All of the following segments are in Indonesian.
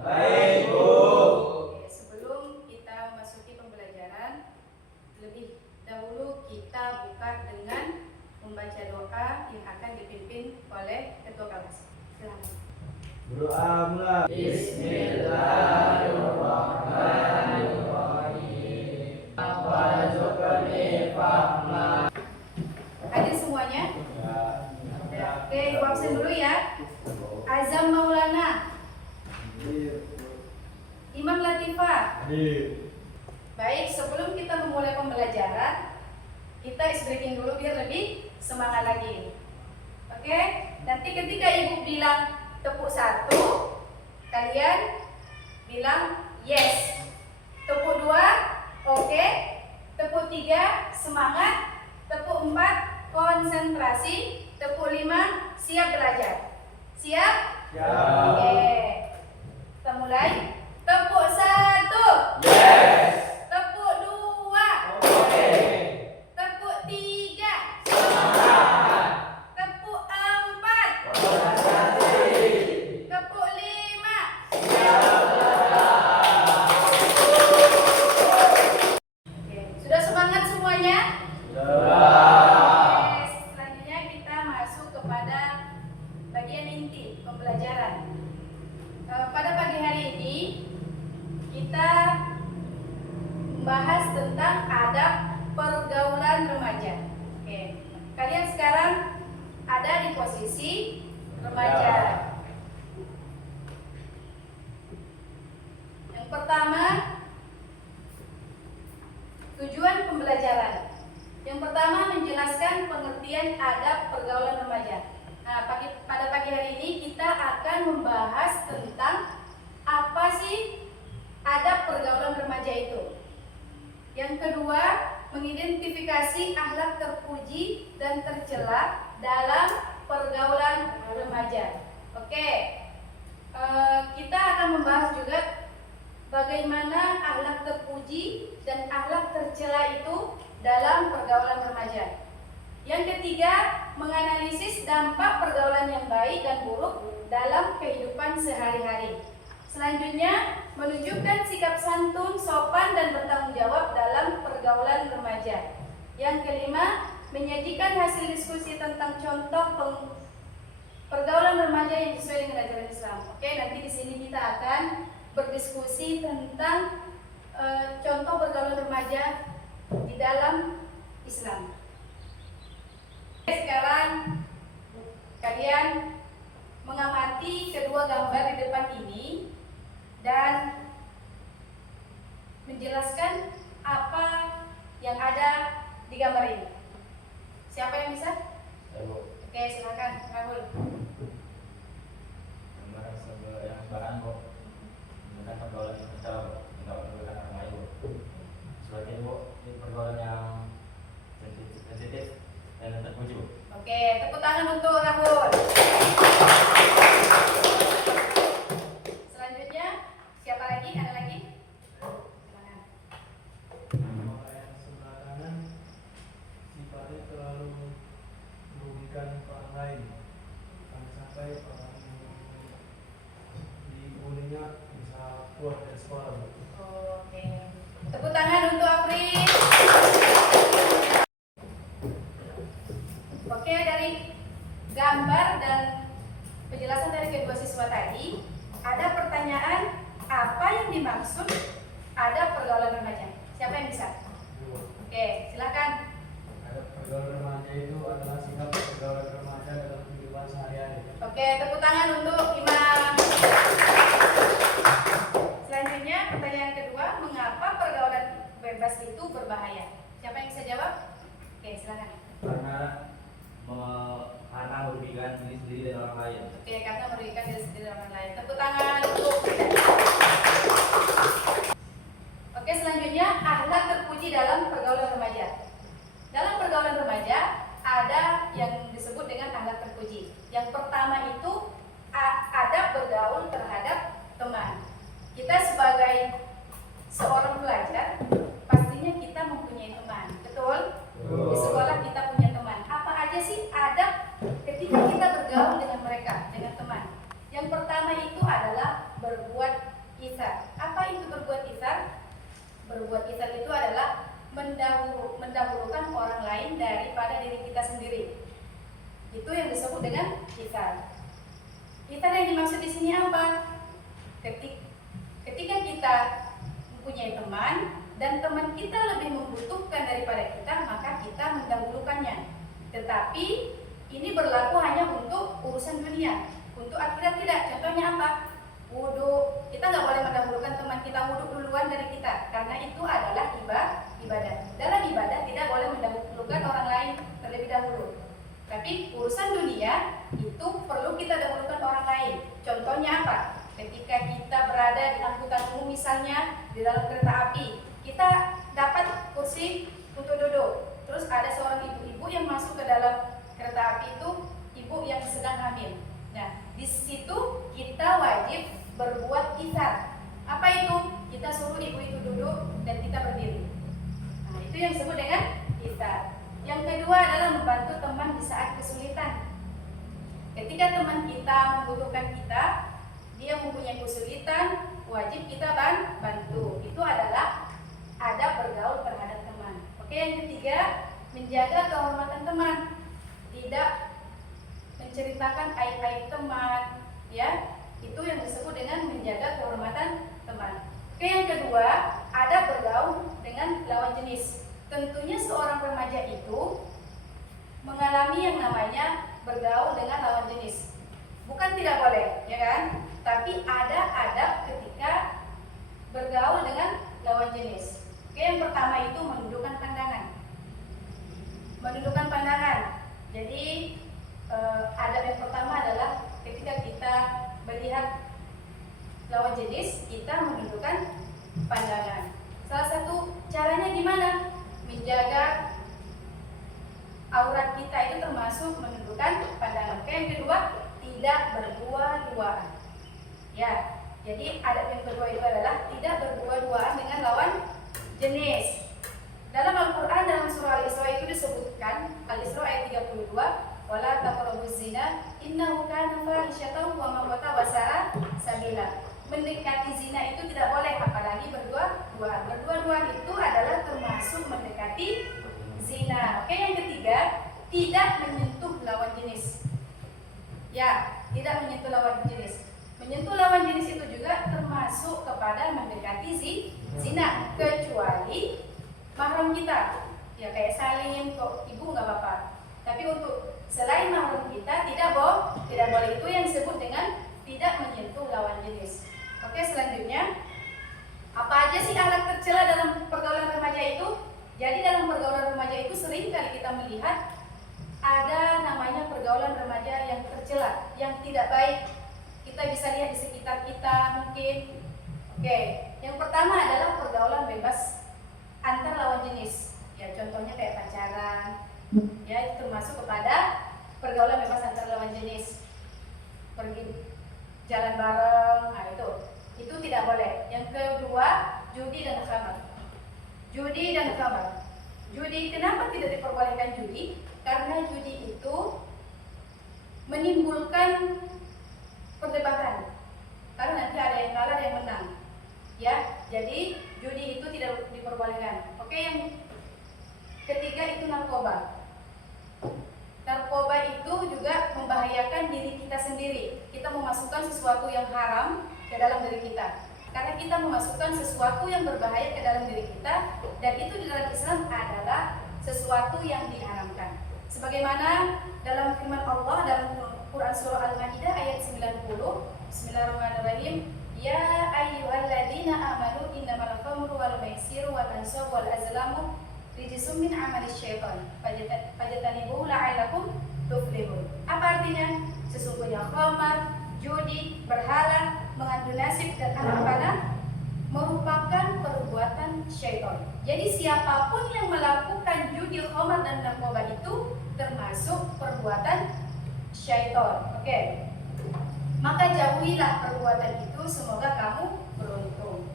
Baik, Bu. Oke, sebelum kita memasuki pembelajaran, lebih dahulu kita buka dengan membaca doa yang akan dipimpin oleh ketua kelas. Silakan. Berdoa mulai. Bismillahirrahmanirrahim. Warzuqni fahma. Hadir semuanya? Ya. Oke, ibu absen dulu ya. Azam Maulana. Iman Latifah. Baik, sebelum kita memulai pembelajaran, kita ice breaking dulu biar lebih semangat lagi. Oke, nanti ketika ibu bilang tepuk 1, kalian bilang yes. Tepuk 2, oke. Tepuk 3, semangat. Tepuk 4, konsentrasi. Tepuk 5, siap belajar. Siap? Siap. Oke. Kita mulai. Tepuk 1. Yes. Tepuk 2. Oke. Tepuk 3. Semangat. Tepuk 4. Konsentrasi. Tepuk 5. Siap belajar. Oke, sudah semangat semuanya? Sudah. Oke, selanjutnya kita masuk kepada bagian inti pembelajaran. Pada pagi hari ini kita membahas tentang adab pergaulan remaja. Oke, kalian sekarang ada di posisi remaja. Yang pertama, tujuan pembelajaran. Yang pertama, menjelaskan pengertian adab pergaulan remaja. Nah, pada pagi hari ini kita akan membahas tentang apa sih adab pergaulan remaja itu. Yang kedua, mengidentifikasi akhlak terpuji dan tercela dalam pergaulan remaja. Oke, kita akan membahas juga bagaimana akhlak terpuji dan akhlak tercela itu dalam pergaulan remaja. Yang ketiga, menganalisis dampak pergaulan yang baik dan buruk dalam kehidupan sehari-hari. Selanjutnya, menunjukkan sikap santun, sopan, dan bertanggung jawab dalam pergaulan remaja. Yang kelima, menyajikan hasil diskusi tentang contoh pergaulan remaja yang sesuai dengan ajaran Islam. Oke, nanti di sini kita akan berdiskusi tentang contoh pergaulan remaja di dalam Islam. Sekarang kalian mengamati kedua gambar di depan ini dan menjelaskan apa yang ada di gambar ini. Siapa yang bisa? Oke, silakan Rahul. Gambar yang sebaran kok menunjukkan pergaulan yang tercela, tidak menunjukkan orang lain. Sebagai ibu, ini pergaulan yang sensitif dan terpuji. Oke, tepuk tangan untuk Rahul. Selanjutnya, siapa lagi? Ada lagi? Silakan. Orang yang sebelah kanan sifatnya terlalu merugikan orang lain, sampai orang yang dibulinya bisa keluar dari sekolah. Oke, tepuk tangan untuk Afri. Oke, dari gambar dan penjelasan dari kedua siswa tadi, ada pertanyaan apa yang dimaksud ada pergaulan remaja? Siapa yang bisa? Oke, silakan. Ada pergaulan remaja itu adalah sikap pergaulan remaja dalam kehidupan sehari-hari. Oke, tepuk tangan untuk Imam. Selanjutnya, pertanyaan kedua, mengapa pergaulan bebas itu berbahaya? Siapa yang bisa jawab? Oke, silakan. Karena merugikan diri sendiri dan orang lain. Oke, karena merugikan diri sendiri dan orang lain. Tepuk tangan untuk Frida. Oke, selanjutnya akhlak terpuji dalam pergaulan remaja. Dalam pergaulan remaja ada yang disebut dengan akhlak terpuji. Yang pertama itu adab bergaul terhadap teman. Kita sebagai seorang pelajar pastinya kita mempunyai teman, betul? Di sekolah kita punya teman. Apa aja sih adab ketika kita bergaul dengan mereka, dengan teman? Yang pertama itu adalah berbuat yang disebut dengan ithar. Ithar yang dimaksud di sini apa? Ketika kita mempunyai teman dan teman kita lebih membutuhkan daripada kita, maka kita mendahulukannya. Tetapi ini berlaku hanya untuk urusan dunia, untuk akhirat tidak. Contohnya apa? Wudhu. Kita nggak boleh mendahulukan teman kita wudhu duluan dari kita, karena itu adalah ibadah. Dalam ibadah tidak boleh mendahulukan orang lain terlebih dahulu. Tapi urusan dunia itu perlu kita dahulukan orang lain. Contohnya apa? Ketika kita berada di angkutan umum, misalnya di dalam kereta api, kita dapat kursi untuk duduk. Terus ada seorang ibu-ibu yang masuk ke dalam kereta api itu, ibu yang sedang hamil. Nah, di situ kita wajib berbuat ithar. Apa itu? Kita suruh ibu itu duduk dan kita berdiri. Nah, itu yang disebut dengan ithar. Yang kedua adalah membantu teman di saat kesulitan. Ketika teman kita membutuhkan kita, dia mempunyai kesulitan, wajib kita bantu. Itu adalah adab bergaul terhadap teman. Oke, yang ketiga, menjaga kehormatan teman. Tidak menceritakan aib-aib teman, ya. Itu yang disebut dengan menjaga kehormatan teman. Oke, yang kedua, adab bergaul dengan lawan jenis. Tentunya seorang remaja itu mengalami yang namanya bergaul dengan lawan jenis. Bukan tidak boleh, ya kan? Tapi ada adab ketika bergaul dengan lawan jenis. Oke, yang pertama itu menundukkan pandangan. Menundukkan pandangan. Jadi adab yang pertama adalah ketika kita melihat lawan jenis, kita menundukkan pandangan. Salah satu caranya gimana? Menjaga aurat kita itu termasuk menundukkan pandangan. Oke, yang kedua, tidak berdua-duaan. Ya, jadi adab yang kedua itu adalah tidak berdua-duaan dengan lawan jenis. Dalam Al-Quran, dalam surah Al-Isra itu disebutkan, Al-Isra ayat 32, wala taqrabuz zina innahu kana fahisyatan wa maqta wa sa'a sabila. Mendekati zina itu tidak boleh, apalagi berdua-duaan. Berdua-duaan itu adalah termasuk mendekati zina. Oke, yang ketiga, tidak menyentuh lawan jenis. Ya, tidak menyentuh lawan jenis. Menyentuh lawan jenis itu juga termasuk kepada mendekati zina, kecuali mahram kita. Ya, kayak salim kok ibu nggak apa-apa. Tapi untuk selain mahram kita tidak boleh. Itu yang disebut dengan tidak menyentuh lawan jenis. Oke, selanjutnya, apa aja sih alat tercela dalam pergaulan remaja itu? Jadi dalam pergaulan remaja itu sering kali kita melihat ada namanya pergaulan remaja yang tercela, yang tidak baik. Kita bisa lihat di sekitar kita mungkin. Oke, yang pertama adalah pergaulan bebas antar lawan jenis. Ya, contohnya kayak pacaran. Ya, itu termasuk kepada pergaulan bebas antar lawan jenis. Pergi jalan bareng, nah itu tidak boleh. Yang kedua, judi dan khamar. Judi dan khamar. Judi, kenapa tidak diperbolehkan judi? Karena judi itu menimbulkan perdebatan. Karena nanti ada yang kalah, ada yang menang. Ya, jadi judi itu tidak diperbolehkan. Oke, yang ketiga itu narkoba. Narkoba itu juga membahayakan diri kita sendiri. Kita memasukkan sesuatu yang haram ke dalam diri kita. Karena kita memasukkan sesuatu yang berbahaya ke dalam diri kita, dan itu di dalam Islam adalah sesuatu yang diharamkan. Sebagaimana dalam firman Allah dalam Quran surah Al-Maidah ayat 90, Bismillahirrahmanirrahim, ya ayyuhalladzina amanu innamal khamru wal maisiru wal ansabu wal azlamu rijsum min amalis syaitan fajtanibuhu la'allakum tuflihun. Apa artinya? Sesungguhnya khamar, judi, berhala, mengandung nasib dan anak panah merupakan perbuatan syaitan. Jadi siapapun yang melakukan judi, khamar dan narkoba itu termasuk perbuatan syaitan. Oke. Maka jauhilah perbuatan itu, semoga kamu beruntung.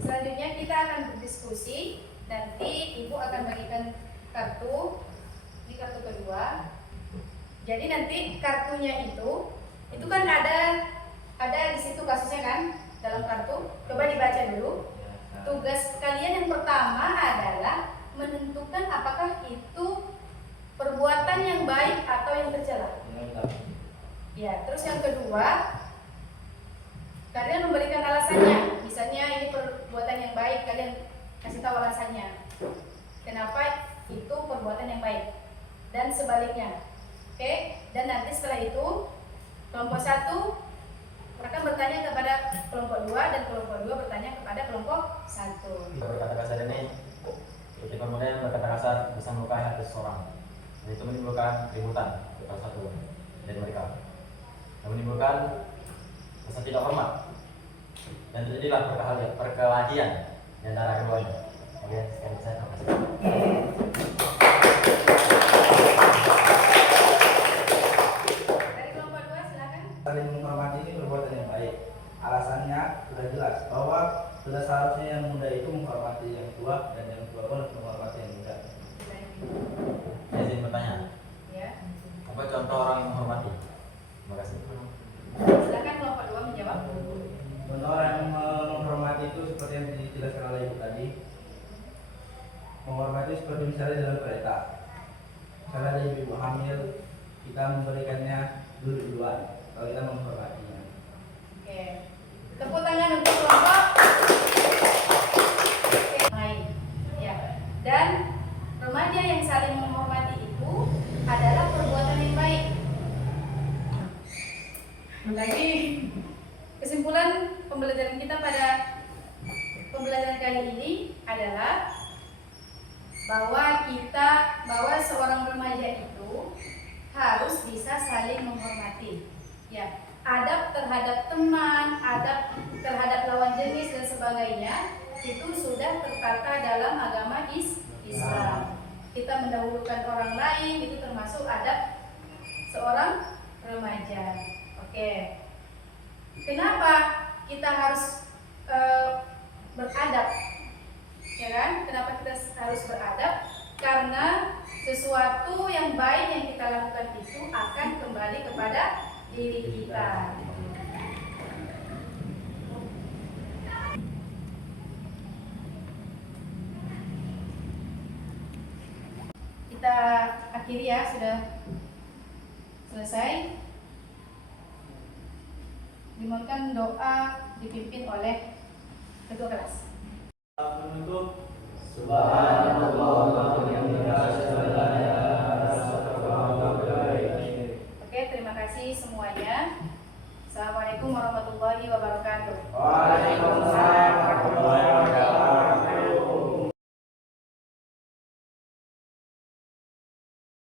Selanjutnya kita akan berdiskusi. Nanti ibu akan bagikan kartu. Ini kartu kedua. Jadi nanti kartunya itu kan ada di situ kasusnya kan dalam kartu. Coba dibaca dulu. Tugas kalian yang pertama adalah menentukan apakah itu perbuatan yang baik atau yang tercela. Ya, terus yang kedua, kalian memberikan alasannya. Misalnya ini perbuatan yang baik, kalian kasih tahu alasannya. Kenapa itu perbuatan yang baik? Dan sebaliknya. Oke? Dan nanti setelah itu kelompok 1 akan bertanya kepada kelompok 2 dan kelompok 2 bertanya kepada kelompok 1. Berkata kasar ini, ketika kemudian berkata kasar bisa melukai hati seseorang, dan itu menimbulkan keributan antara satu dari mereka, dan menimbulkan rasa tidak hormat, dan terjadilah perkelahian di antara keduanya. Oke, sekian saya terima kasih. Dari kelompok 2 silakan. Saling menghormati ini perbuatan yang baik. Alasannya sudah jelas bahwa sudah seharusnya yang muda itu menghormati yang tua dan yang tua pun menghormati yang muda. Saya izin bertanya, Ya. apa contoh orang yang menghormati? Terima kasih. Silakan kelompok 2 menjawab. Contoh orang yang menghormati itu seperti yang dijelaskan oleh ibu tadi. Menghormati seperti misalnya dalam kereta. Misalnya ada ibu hamil, kita memberikannya duduk duluan kalau kita menghormatinya. Oke. Tepuk tangan untuk kelompok lain. Ya. Dan remaja yang saling menghormati itu adalah perbuatan yang baik. Lagi kesimpulan pembelajaran kita pada pembelajaran kali ini adalah bahwa seorang remaja itu harus bisa saling menghormati. Ya, adab terhadap teman, adab terhadap lawan jenis dan sebagainya itu sudah tertata dalam agama Islam. Kita mendahulukan orang lain itu termasuk adab seorang remaja. Oke. Kenapa kita harus beradab? Ya kan? Kenapa kita harus beradab? Karena sesuatu yang baik yang kita lakukan itu akan kembali kepada diri kita. Kita akhiri ya, sudah selesai. Dimohonkan doa dipimpin oleh ketua kelas. Menutup. Oke, terima kasih semuanya. Assalamualaikum warahmatullahi wabarakatuh.